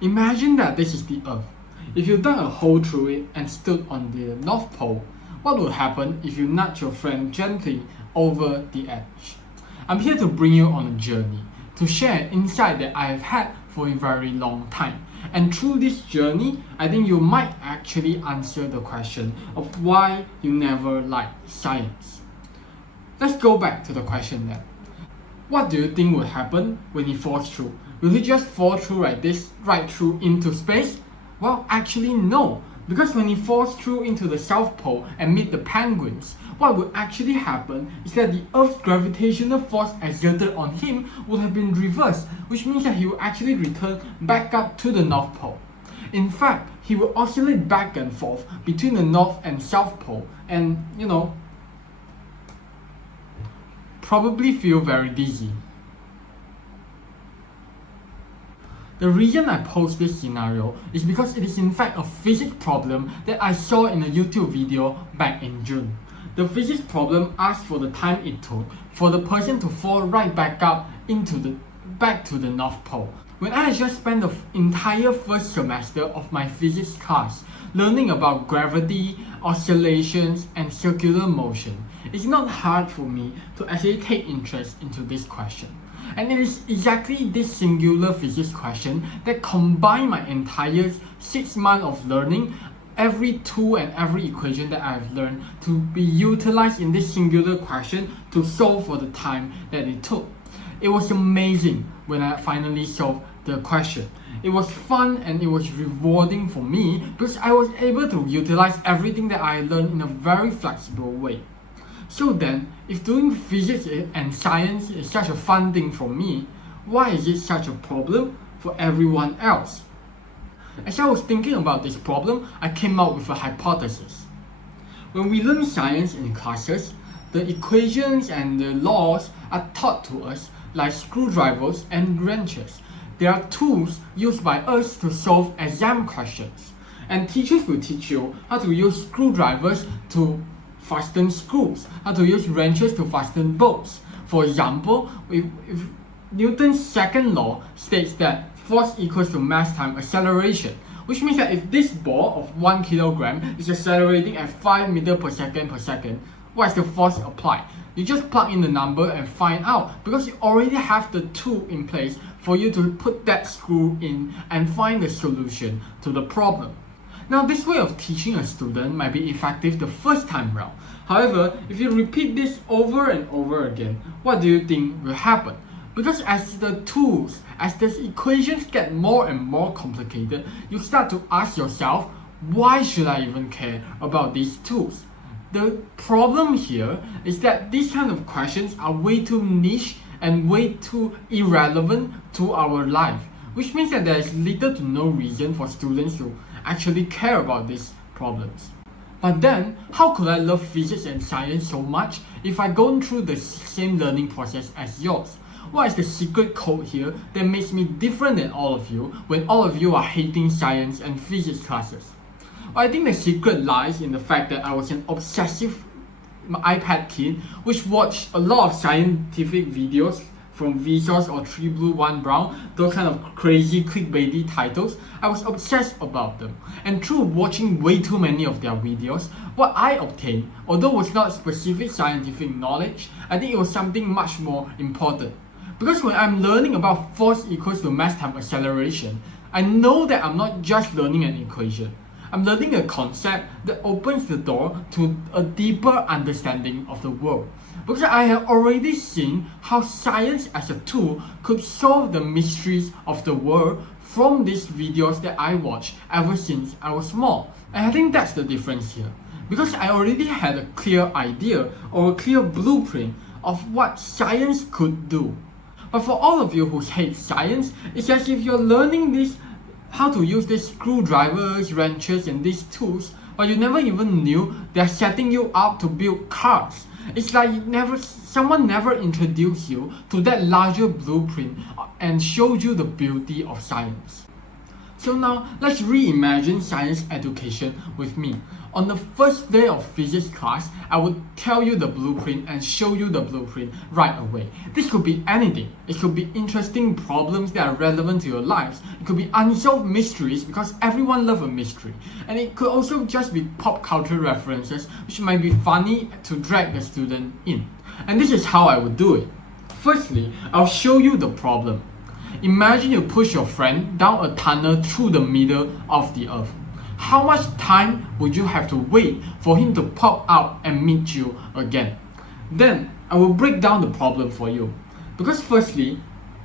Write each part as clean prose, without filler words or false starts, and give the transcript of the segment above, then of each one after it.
Imagine that this is the Earth. If you dug a hole through it and stood on the North Pole, what would happen if you nudge your friend gently over the edge? I'm here to bring you on a journey, to share an insight that I have had for a very long time. And through this journey, I think you might actually answer the question of why you never liked science. Let's go back to the question then. What do you think will happen when he falls through? Will he just fall through like this, right through into space? Well, actually no, because when he falls through into the South Pole and meet the penguins, what would actually happen is that the Earth's gravitational force exerted on him would have been reversed, which means that he will actually return back up to the North Pole. In fact, he will oscillate back and forth between the North and South Pole and, probably feel very dizzy. The reason I post this scenario is because it is in fact a physics problem that I saw in a YouTube video back in June. The physics problem asked for the time it took for the person to fall right back up back to the North Pole. When I had just spent the entire first semester of my physics class learning about gravity, oscillations, and circular motion, it's not hard for me to actually take interest into this question. And it is exactly this singular physics question that combined my entire 6 months of learning, every tool and every equation that I have learned to be utilized in this singular question to solve for the time that it took. It was amazing when I finally solved the question. It was fun and it was rewarding for me because I was able to utilize everything that I learned in a very flexible way. So then, if doing physics and science is such a fun thing for me, why is it such a problem for everyone else? As I was thinking about this problem, I came up with a hypothesis. When we learn science in classes, the equations and the laws are taught to us like screwdrivers and wrenches. They are tools used by us to solve exam questions. And teachers will teach you how to use screwdrivers to fasten screws, how to use wrenches to fasten bolts. For example, if Newton's second law states that force equals to mass times acceleration, which means that if this ball of 1 kilogram is accelerating at 5 meters per second, what is the force applied? You just plug in the number and find out because you already have the tool in place for you to put that screw in and find the solution to the problem. Now, this way of teaching a student might be effective the first time round. However, if you repeat this over and over again, what do you think will happen? Because as the tools, as the equations get more and more complicated, you start to ask yourself, why should I even care about these tools? The problem here is that these kind of questions are way too niche and way too irrelevant to our life, which means that there is little to no reason for students to actually care about these problems. But then, how could I love physics and science so much if I go through the same learning process as yours? What is the secret code here that makes me different than all of you when all of you are hating science and physics classes? Well, I think the secret lies in the fact that I was an obsessive iPad kid which watched a lot of scientific videos from Vsauce or 3 Blue 1 Brown, those kind of crazy clickbaity titles. I was obsessed about them. And through watching way too many of their videos, what I obtained, although it was not specific scientific knowledge, I think it was something much more important. Because when I'm learning about force equals to mass times acceleration, I know that I'm not just learning an equation. I'm learning a concept that opens the door to a deeper understanding of the world. Because I have already seen how science as a tool could solve the mysteries of the world from these videos that I watched ever since I was small. And I think that's the difference here. Because I already had a clear idea or a clear blueprint of what science could do. But for all of you who hate science, it's as if you're learning how to use these screwdrivers, wrenches, and these tools, but you never even knew they're setting you up to build cars. It's like someone never introduced you to that larger blueprint and showed you the beauty of science. So now, let's reimagine science education with me. On the first day of physics class, I would tell you the blueprint and show you the blueprint right away. This could be anything. It could be interesting problems that are relevant to your lives. It could be unsolved mysteries because everyone loves a mystery. And it could also just be pop culture references which might be funny to drag the student in. And this is how I would do it. Firstly, I'll show you the problem. Imagine you push your friend down a tunnel through the middle of the earth. How much time would you have to wait for him to pop out and meet you again? Then I will break down the problem for you. Because firstly,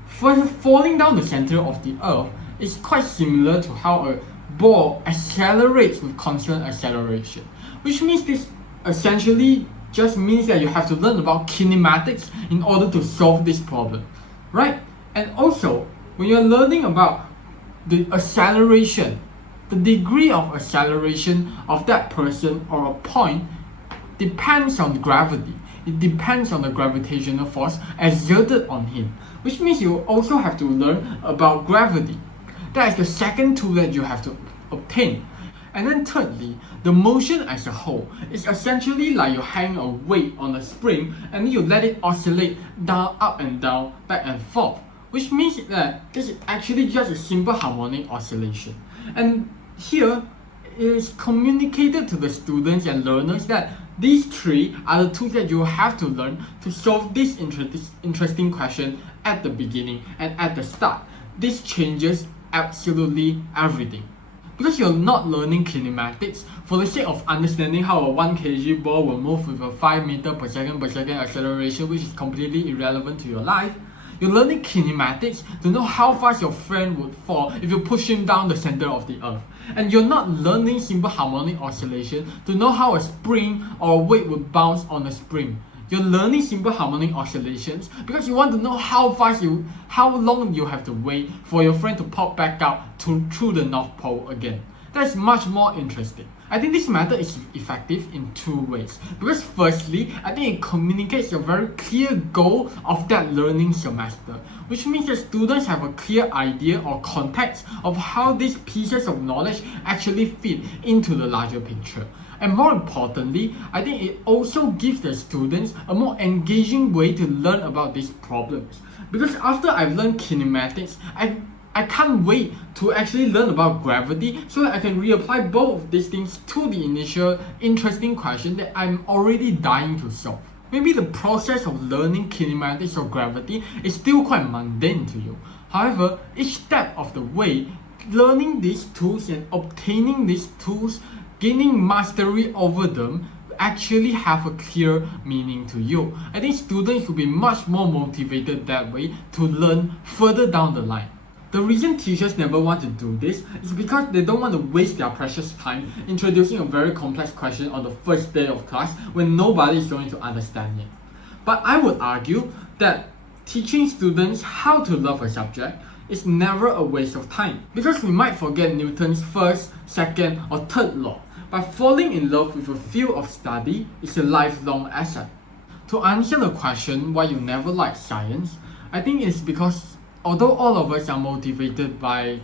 falling down the center of the earth is quite similar to how a ball accelerates with constant acceleration. Which means this essentially just means that you have to learn about kinematics in order to solve this problem, right? And also, when you're learning about the acceleration, the degree of acceleration of that person or a point depends on gravity. It depends on the gravitational force exerted on him, which means you also have to learn about gravity. That is the second tool that you have to obtain. And then thirdly, the motion as a whole is essentially like you hang a weight on a spring and then you let it oscillate down, up and down, back and forth, which means that this is actually just a simple harmonic oscillation. And here it is communicated to the students and learners that these three are the tools that you have to learn to solve this interesting question at the beginning and at the start. This changes absolutely everything. Because you're not learning kinematics for the sake of understanding how a 1 kg ball will move with a 5 meter per second acceleration, which is completely irrelevant to your life. You're learning kinematics to know how fast your friend would fall if you push him down the center of the earth. And you're not learning simple harmonic oscillation to know how a spring or a weight would bounce on a spring. You're learning simple harmonic oscillations because you want to know how long you have to wait for your friend to pop back out through the North Pole again. That's much more interesting. I think this method is effective in two ways. Because firstly, I think it communicates a very clear goal of that learning semester, which means that students have a clear idea or context of how these pieces of knowledge actually fit into the larger picture. And more importantly, I think it also gives the students a more engaging way to learn about these problems. Because after I've learned kinematics, I can't wait to actually learn about gravity so that I can reapply both of these things to the initial interesting question that I'm already dying to solve. Maybe the process of learning kinematics or gravity is still quite mundane to you. However, each step of the way, learning these tools and obtaining these tools, gaining mastery over them, actually have a clear meaning to you. I think students will be much more motivated that way to learn further down the line. The reason teachers never want to do this is because they don't want to waste their precious time introducing a very complex question on the first day of class when nobody is going to understand it. But I would argue that teaching students how to love a subject is never a waste of time, because we might forget Newton's first, second or third law, but falling in love with a field of study is a lifelong asset. To answer the question why you never like science, I think it's because although all of us are motivated by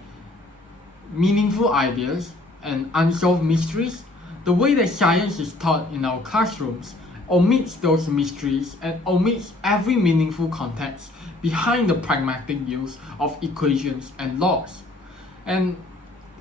meaningful ideas and unsolved mysteries, the way that science is taught in our classrooms omits those mysteries and omits every meaningful context behind the pragmatic use of equations and laws. And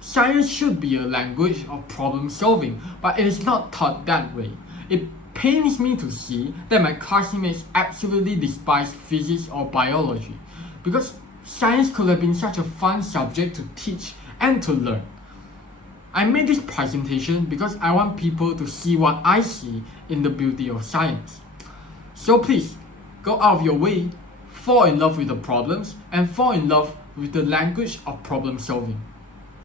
science should be a language of problem solving, but it is not taught that way. It pains me to see that my classmates absolutely despise physics or biology, because science could have been such a fun subject to teach and to learn. I made this presentation because I want people to see what I see in the beauty of science. So please, go out of your way, fall in love with the problems, and fall in love with the language of problem solving.